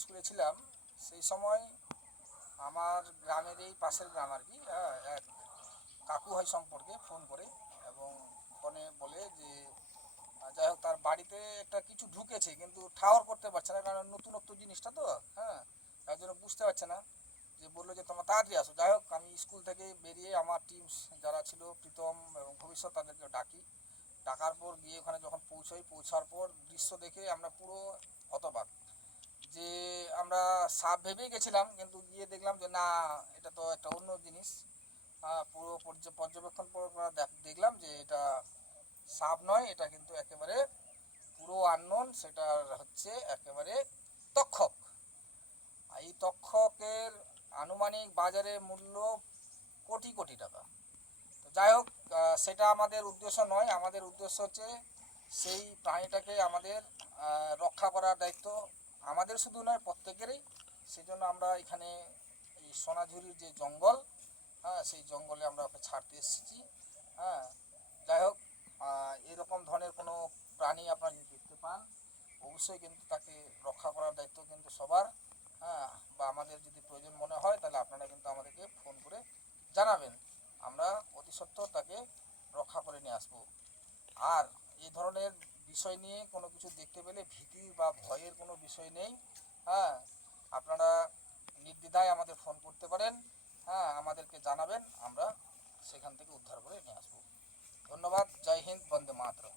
স্কুলে ছিলাম সেই সময় আমার গ্রামের এই পাশের গ্রাম আর কি, এক কাকু হয় সম্পর্কে ফোন করে, এবং ফোনে বলে যে যাই হোক তার বাড়িতে একটা কিছু ঢুকেছে কিন্তু ঠাওর করতে পারছে না, কারণ নতুনত্ব জিনিসটা তো, হ্যাঁ, তার জন্য বুঝতে পারছে না। যে বললো যে তোমরা তাড়াতাড়ি আসো। যাই হোক আমি স্কুল থেকে বেরিয়ে আমার টিম যারা ছিল প্রীতম এবং ভবিষ্যৎ তাদেরকে ডাকার পর গিয়ে ওখানে যখন পৌঁছার পর দৃশ্য দেখে আমরা পুরো হতবাক। যে আমরা সাপ ভেবেই গেছিলাম, কিন্তু গিয়ে দেখলাম যে না, এটা তো একটা অন্য জিনিস। পুরো পর্যবেক্ষণ পর দেখলাম যে এটা সাপ নয়, এটা কিন্তু একেবারে পুরো আননোন, সেটা হচ্ছে একেবারে তক্ষক। এই তক্ষকের আনুমানিক বাজারে মূল্য কোটি কোটি টাকা। তো যাই হোক, সেটা আমাদের উদ্দেশ্য নয়। আমাদের উদ্দেশ্য হচ্ছে সেই প্রাণীটাকে আমাদের রক্ষা করার দায়িত্ব আমাদের শুধু নয়, প্রত্যেকেরই। সেই জন্য আমরা এখানে এই সোনাঝুরির যে জঙ্গল, হ্যাঁ, সেই জঙ্গলে আমরা ওকে ছাড়তে এসেছি। হ্যাঁ, যাই হোক, এরকম ধরনের কোনো প্রাণী আপনারা যদি দেখতে পান, অবশ্যই কিন্তু তাকে রক্ষা করার দায়িত্ব কিন্তু সবার। হ্যাঁ, বা আমাদের যদি প্রয়োজন মনে হয় তাহলে আপনারা কিন্তু আমাদেরকে ফোন করে জানাবেন, আমরা অতি সত্বর তাকে রক্ষা করে নিয়ে আসবো। আর এই ধরনের বিষয় নিয়ে কোনো কিছু দেখতে পেলে ভীতি বা ভয়ের কোনো বিষয় নেই। হ্যাঁ, আপনারা নির্দ্বিধায় আমাদের ফোন করতে পারেন, হ্যাঁ, আমাদেরকে জানাবেন, আমরা সেখান থেকে উদ্ধার করে নিয়ে আসবো। ধন্যবাদ। জয় হিন্দ, বন্দে মাতরম।